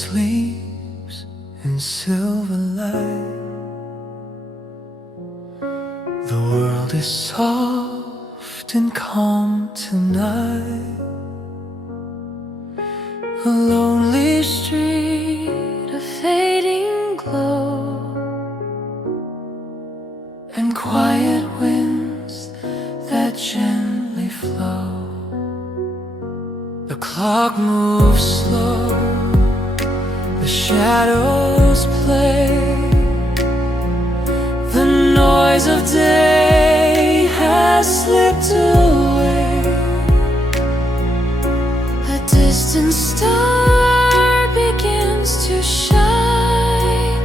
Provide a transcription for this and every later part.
sleeps in silver light. The world is soft and calm tonight. A lonely street, a fading glow, and quiet winds that gently flow. The clock moves slow, the shadows play. The noise of day has slipped away. A distant star begins to shine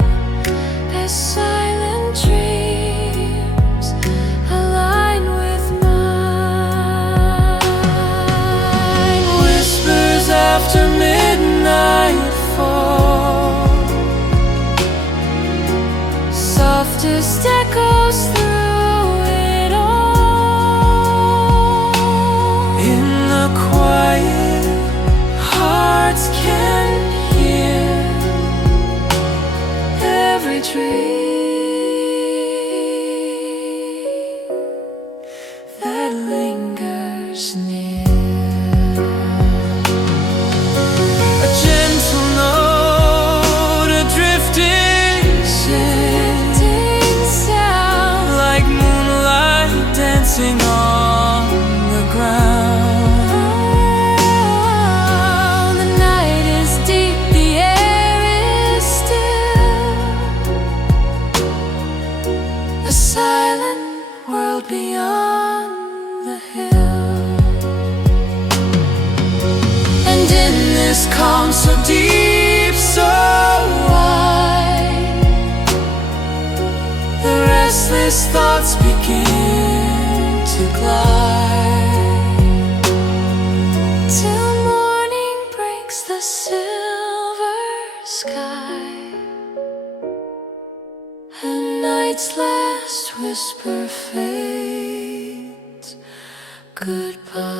as silent dreams align with mine. Whispers after midnight fall, softest echoes through it all. In the quiet, hearts can hear every dream that lingers near. A gentle note, a drifting sound, like moonlight dancing on the ground. Oh, the night is deep, the air is still. A silent world beyond the hill. And in this calm so deep, so wide, the restless thoughts begin to glide, Till morning breaks the silver sky, and night's last whisper fades goodbye.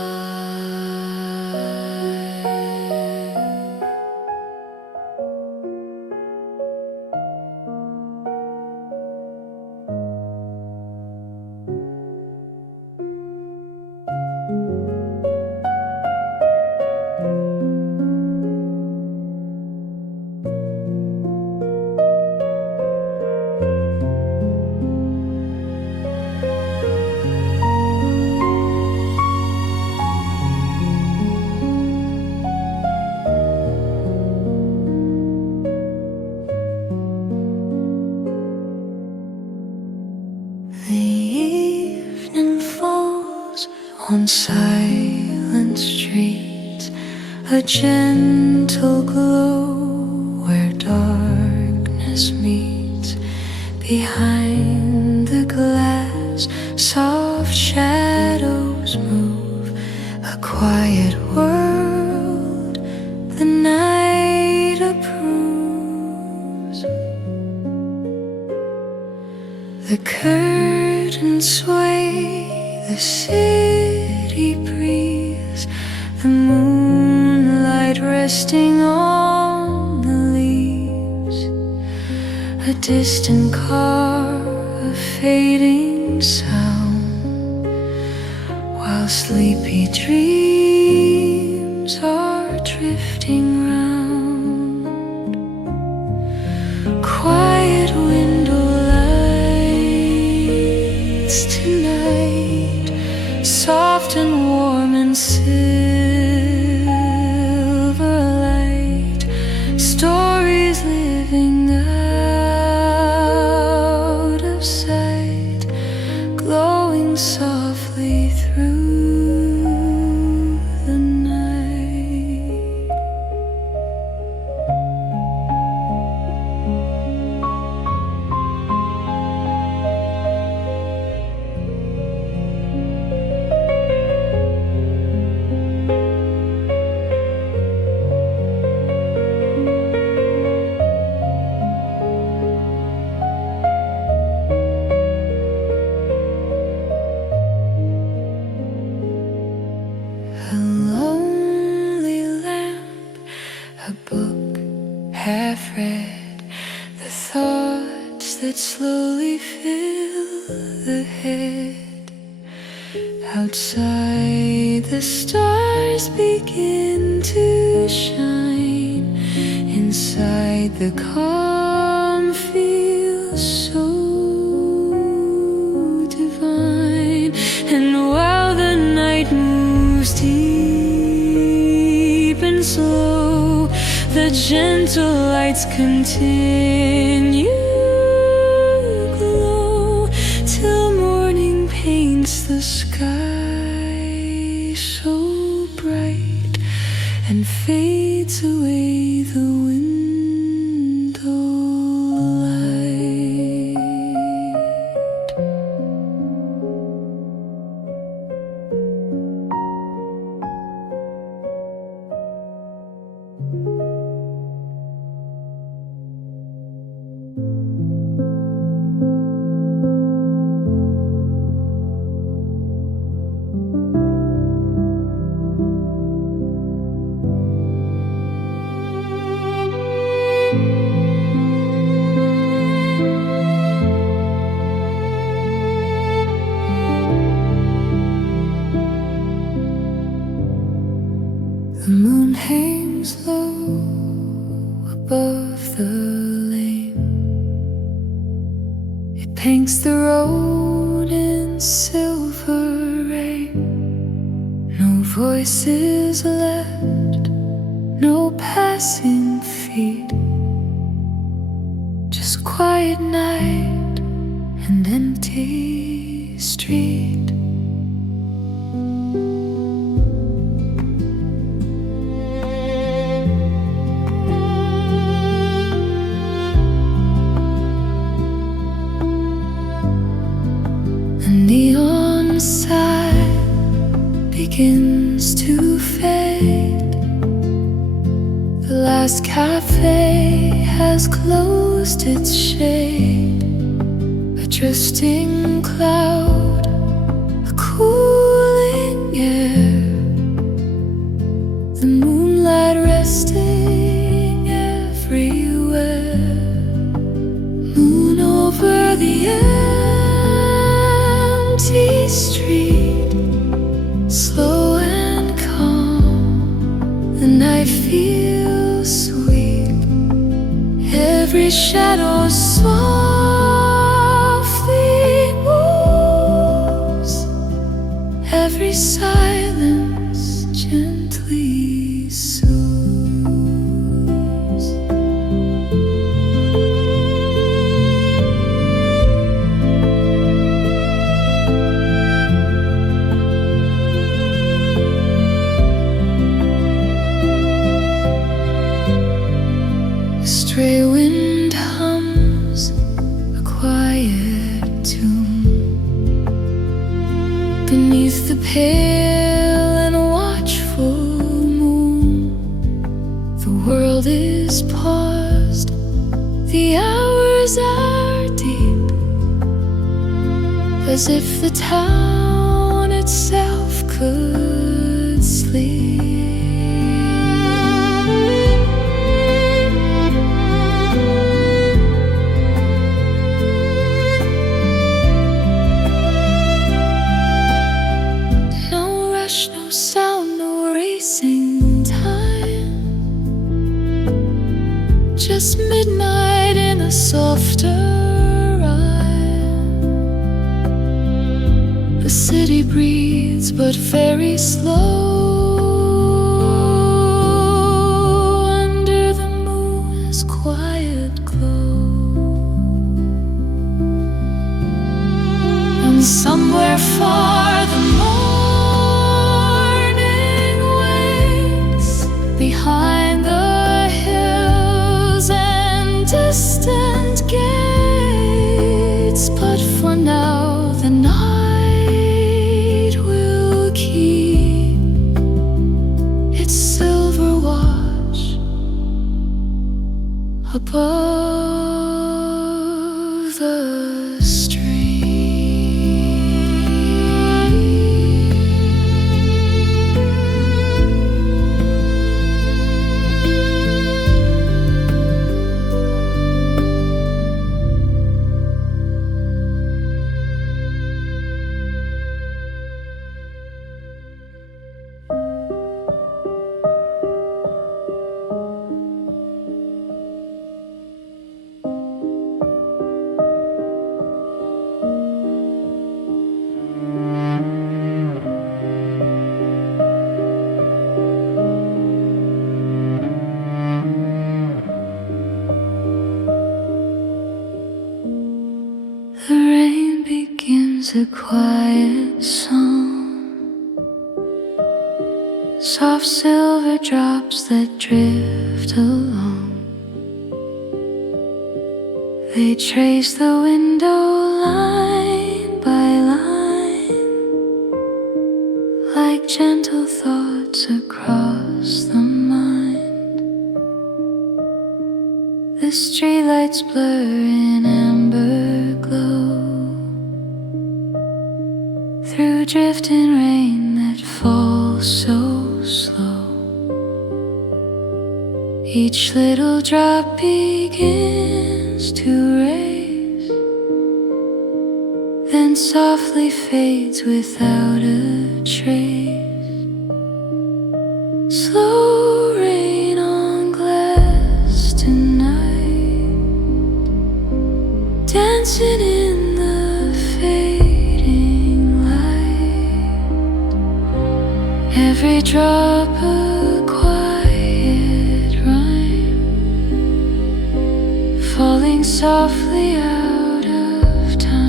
the evening falls on silent streets, a gentle glow where darkness meets. Behind the glass, soft shadows move, a quiet world the night approves. The curtains sway, the city breathes, the moonlight resting on the leaves. A distant car, a fading sound, while sleepy dreams are drifting round. Quiet window lights tonight, soft and warm and silver light, stories living out of sight, glowing softly through the night. have read the thoughts that slowly fill the head. Outside, the stars begin to shine. Inside, the calm feels so divine. And while the night moves deep and slow, the gentle lights continue glow till morning paints the sky so bright and fades away the window light. The moon hangs low above the lane. It paints the road in silver rain. No voices left, no passing feet, just quiet night and empty street. The neon sign begins to fade. The last cafe has closed its shade. A drifting cloud, a cooling air, the moonlight resting everywhere. Moon over the empty street, slow and calm, the night feels sweet. Every shadow softly moves, every silence gently soothes. A stray wind hums a quiet tune beneath the pale and watchful moon. The world is paused, the hours are deep, as if the town itself could sleep. No sound, no racing time, just midnight in a softer rhyme. The city breathes, but very slow, under the moon's quiet glow. And somewhere far the behind the hills and distant gates, but for now the night will keep its silver watch above the stream. a quiet song, soft silver drops that drift along. They trace the window line by line, like gentle thoughts across the mind. The streetlights blur in amber glow through drifting rain that falls so slow. Each little drop begins to raise, then softly fades without a trace. Slow rain on glass tonight, dancing in the fading light. Every drop a quiet rhyme, falling softly out of time.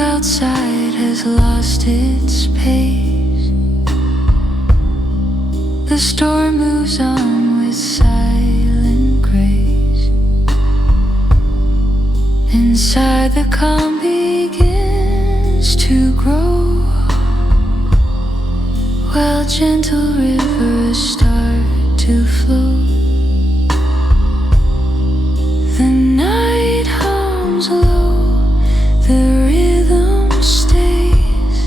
Outside has lost its pace. The storm moves on with silent grace. Inside, the calm begins to grow, while gentle rivers start to flow. The night hums low, the rhythm stays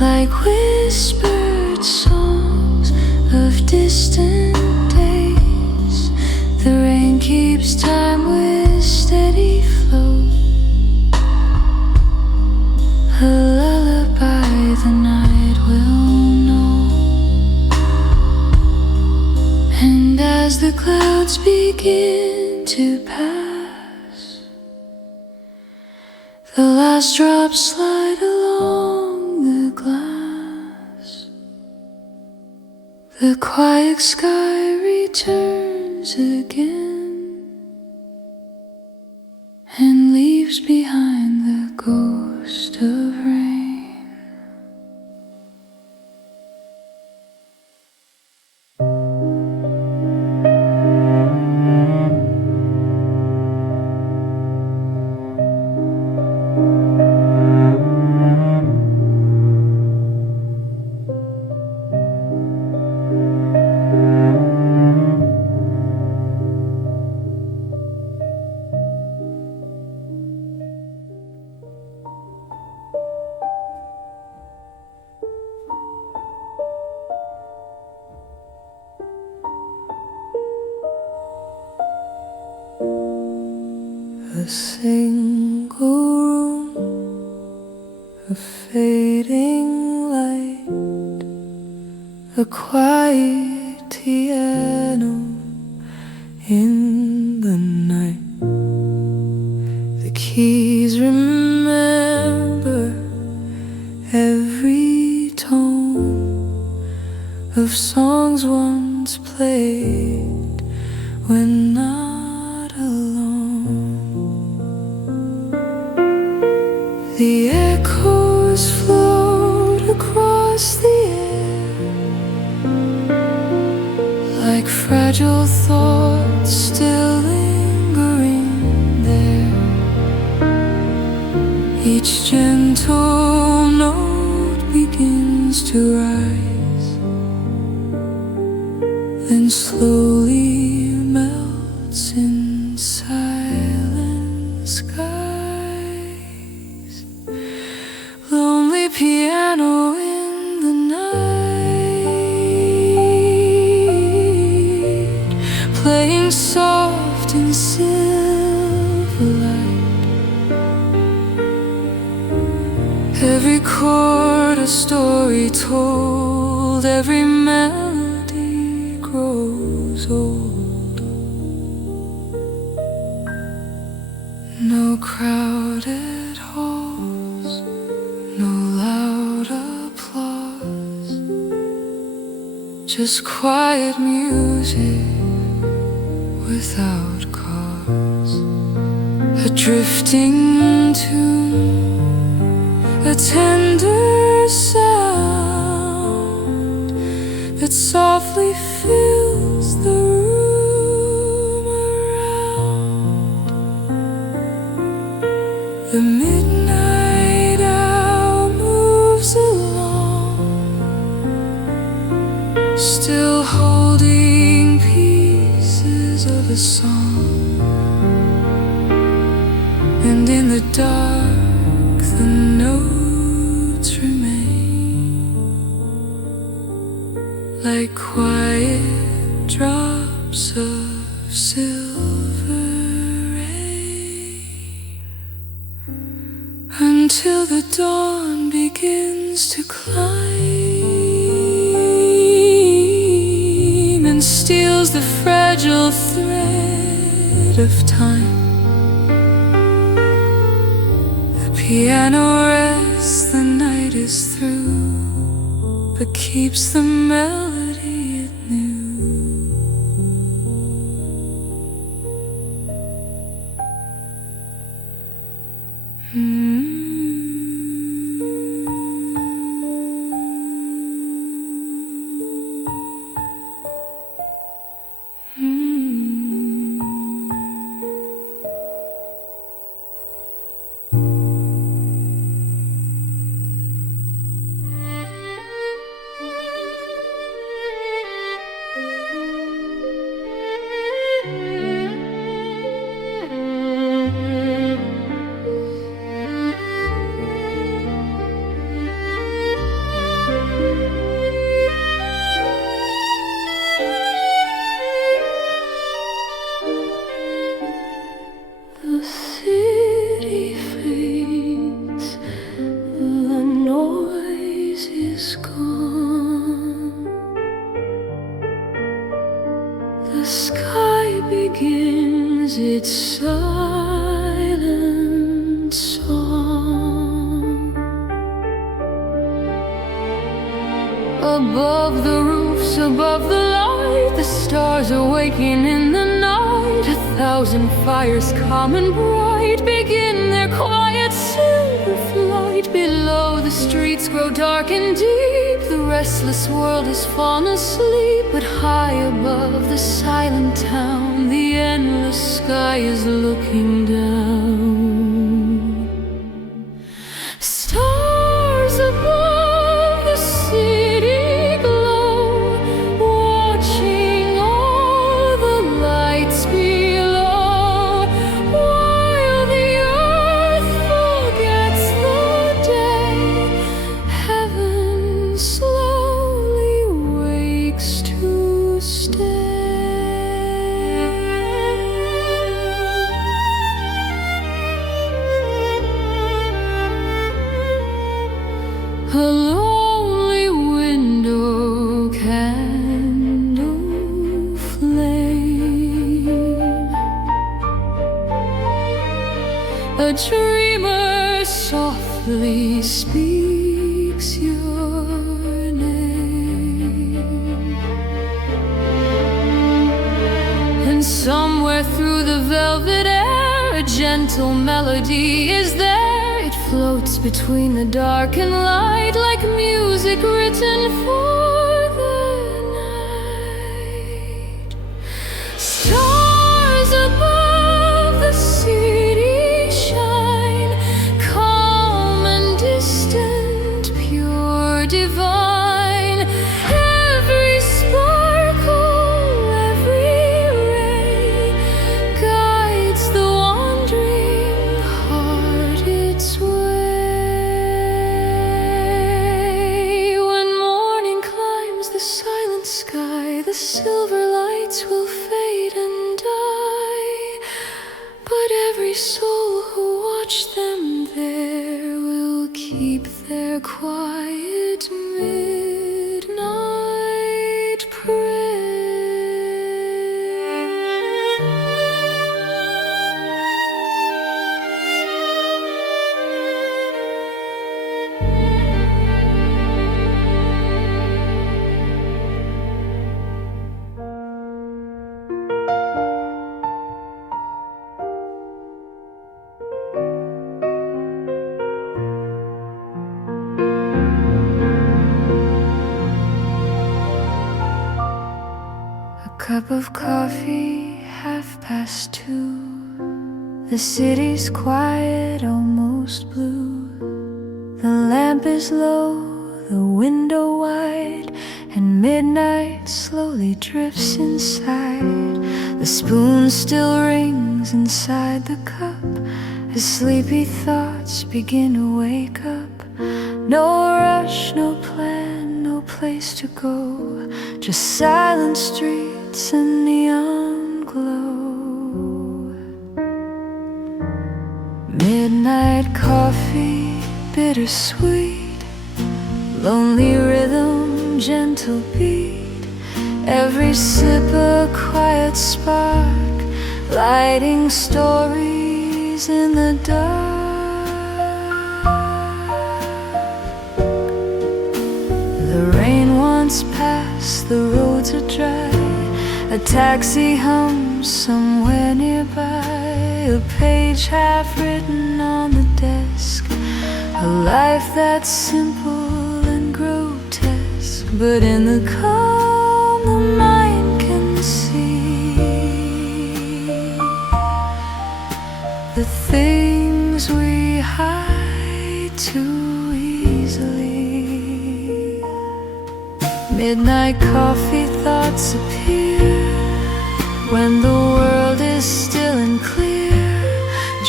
like whispered songs of distant days. The rain keeps time with steady flow, a lullaby the night will know. And as the clouds begin to pass, the last drops slide along the glass. The quiet sky returns again and leaves behind the ghost of rain. A single room, a fading light, a quiet piano in the night. The keys remember every tone of songs once played when not alone. The echoes float across the air like fragile thoughts still lingering there. Each gentle note begins to rise, then slowly melts in silent skies. Lonely piano in the night, playing soft in silver light. chord a story told, every melody grows old. No crowded halls, no loud applause, just quiet music without cause. A drifting tune, a tender sound that softly fills the room around. The midnight hour moves along, still holding pieces of a song. And in the dark the notes remain, like quiet drops of silver rain, until the dawn begins to climb and steals the fragile thread of time. Piano rests, the night is through, but keeps the melody at noon. The city fades, the noise is gone, the sky begins its silent song. Above the roofs, above the light, the stars awaken in the night. 1,000 fires, calm and bright, begin their quiet silver flight. Below, the streets grow dark and deep, the restless world has fallen asleep. But high above the silent town, the endless sky is looking down. Stars above the city glow, watching all the lights below, while the earth forgets the day. Heaven slowly wakes to stay. A lonely window candle flame, a dreamer softly speaks your name. And somewhere through the velvet air, a gentle melody is there. It floats between the dark and light, like music written for the night. Stars above the city shine, calm and distant, pure, divine. Every sparkle, every ray guides the wandering heart its way. When morning climbs the silent sky, the silver lights will fade and die, but every soul who watched them there will keep keep their quiet midnight prayer. A cup of coffee, 2:30. The city's quiet, almost blue. The lamp is low, the window wide, and midnight slowly drifts inside. The spoon still rings inside the cup as sleepy thoughts begin to wake up. No rush, no plan, no place to go, just silent streets and neon glow. Midnight coffee, bittersweet, lonely rhythm, gentle beat. Every sip a quiet spark, lighting stories in the dark. The rain once passed, the roads are dry. A taxi hums somewhere nearby. A page half written on the desk, a life that's simple and grotesque, but in the calm the mind can see the things we hide too easily. Midnight coffee thoughts appear when the world is still and clear.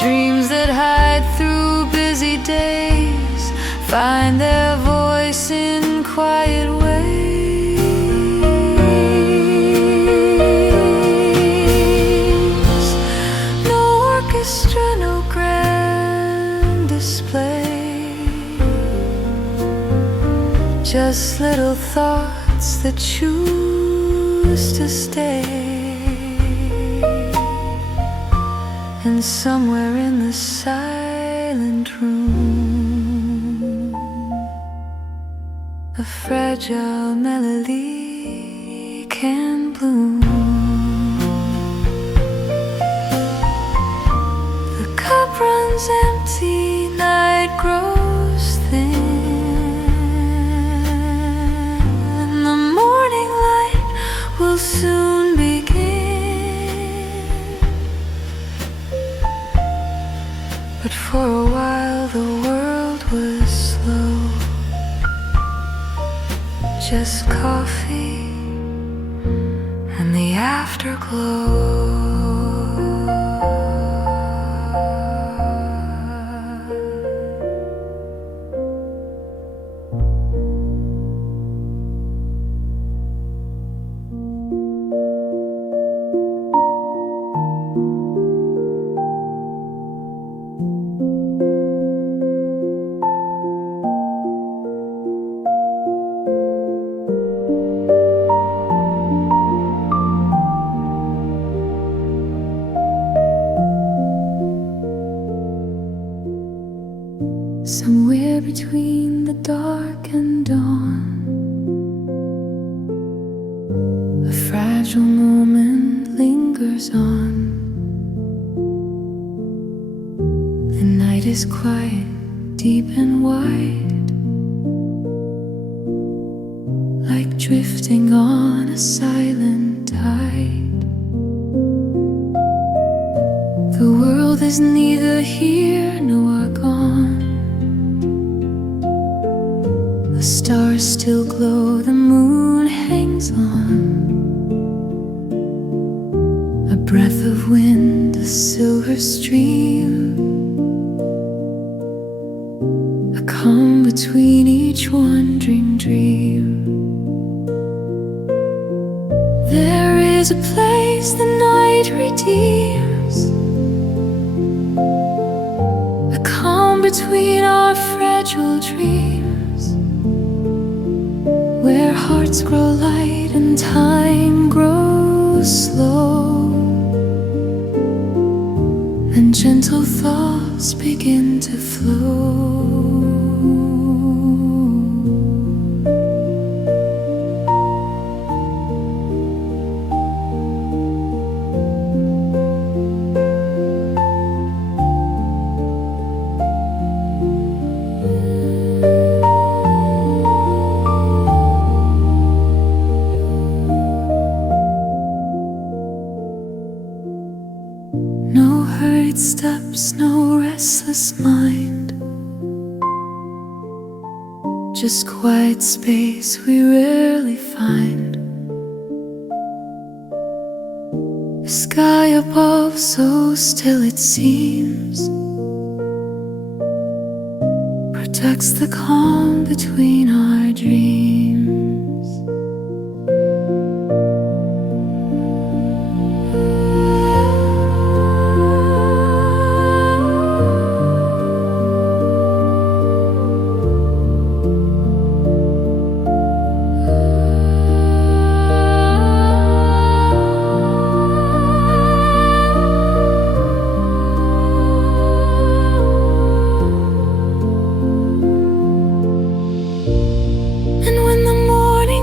Dreams that hide through busy days find their voice in quiet ways. No orchestra, no grand display, just little thoughts that choose to stay. And somewhere in the silent room, a fragile melody can bloom. The cup runs empty, night grows thin. The morning light will soon begin. But for a while the world was slow, just coffee and the afterglow. Somewhere between the dark and dawn, a fragile moment lingers on. The night is quiet, deep and wide, like drifting on a silent tide. The world is neither here nor gone. The stars still glow, the moon hangs on. A breath of wind, a silver stream, a calm between each wandering dream. There is a place the night redeems, a calm between our fragile fragile dreams, where hearts grow light and time grows slow, and gentle thoughts begin to flow. No hurried steps, no restless mind, just quiet space we rarely find. The sky above, so still it seems, protects the calm between our dreams.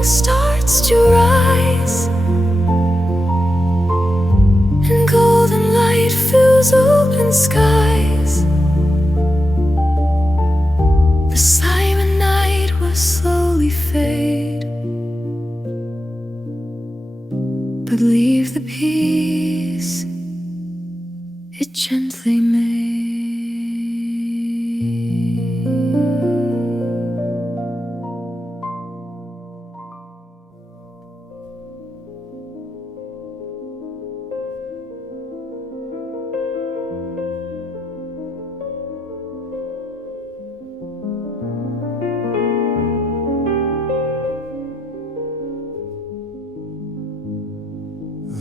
Starts to rise, and golden light fills open skies. The silent night will slowly fade, but leave the peace it gently made.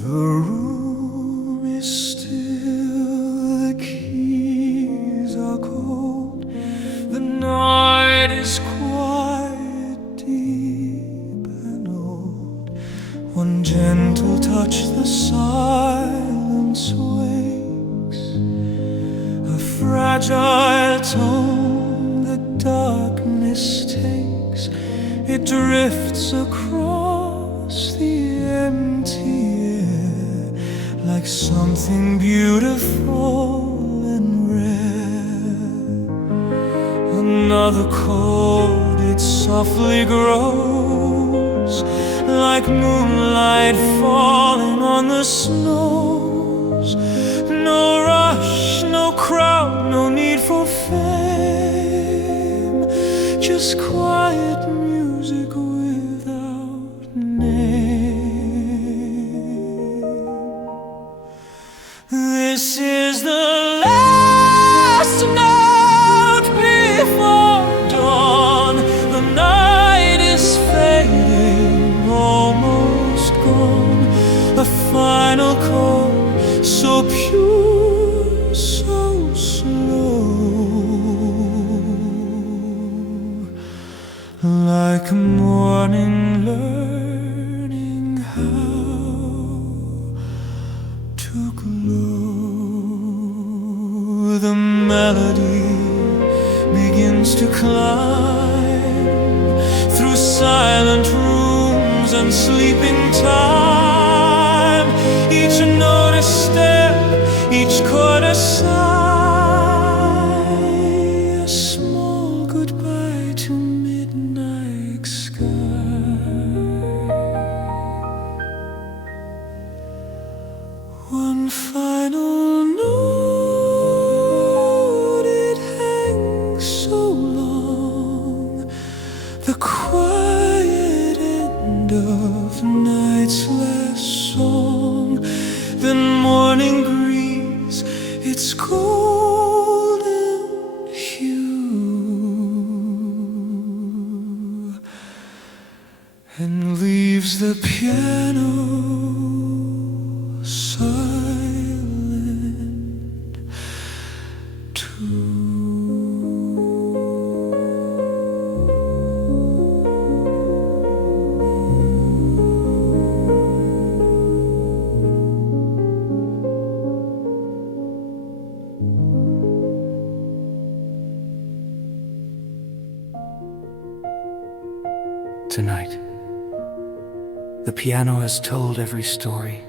The room is still, the keys are cold, the night is quiet, deep and old. One gentle touch, the silence wakes, a fragile tone the darkness takes. It drifts across the empty air, like something beautiful and rare. Another chord, it softly grows, like moonlight falling on the snows. No rush, no crowd, no need for fame, just quiet music without name. This is the last note before dawn. The night is fading, almost gone. A final chord, so pure, so slow, like morning learning how to glow. The melody begins to climb through silent rooms and sleeping time. Each note a step, each chord a sigh, a small goodbye to midnight sky. One final note, it hangs so long, the quiet end of night's last song. Then morning greets its golden hue and leaves the piano silent too. Tonight, the piano has told every story.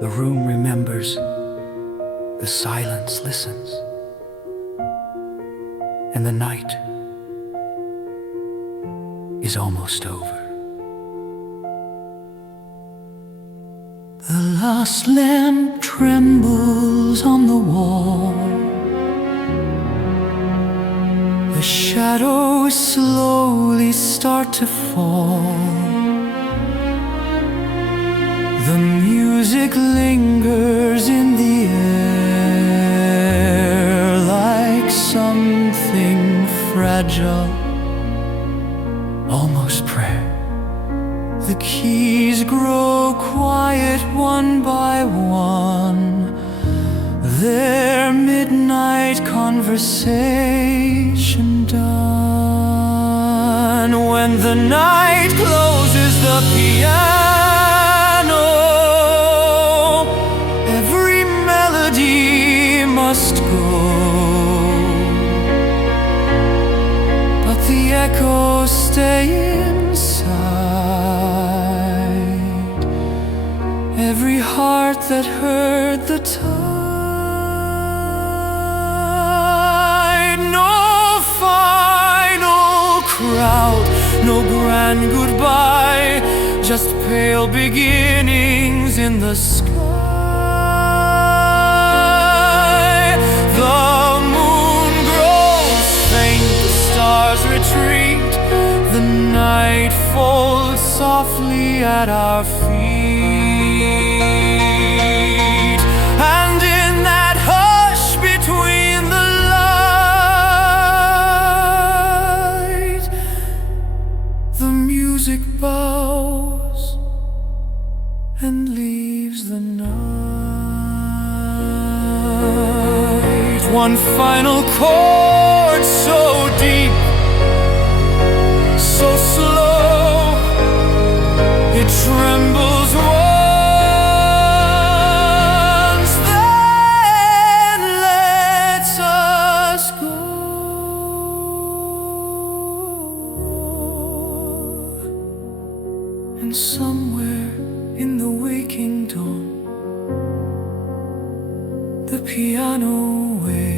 The room remembers, the silence listens, and the night is almost over. The last lamp trembles on the wall. The shadows slowly start to fall. The music lingers in the air like something fragile, almost prayer. The keys grow quiet one by one, their midnight conversation done. When the night closes the piano, every melody must go, but the echoes stay inside every heart that heard the tide. No final crowd, no grand goodbye, just pale beginnings in the sky. The moon grows faint, the stars retreat, the night folds softly at our feet. And in that hush between the light, the music bows and leaves the night. One final chord so deep, so slow, it trembles once, then lets us go. And somewhere in the waking dawn, the piano waits.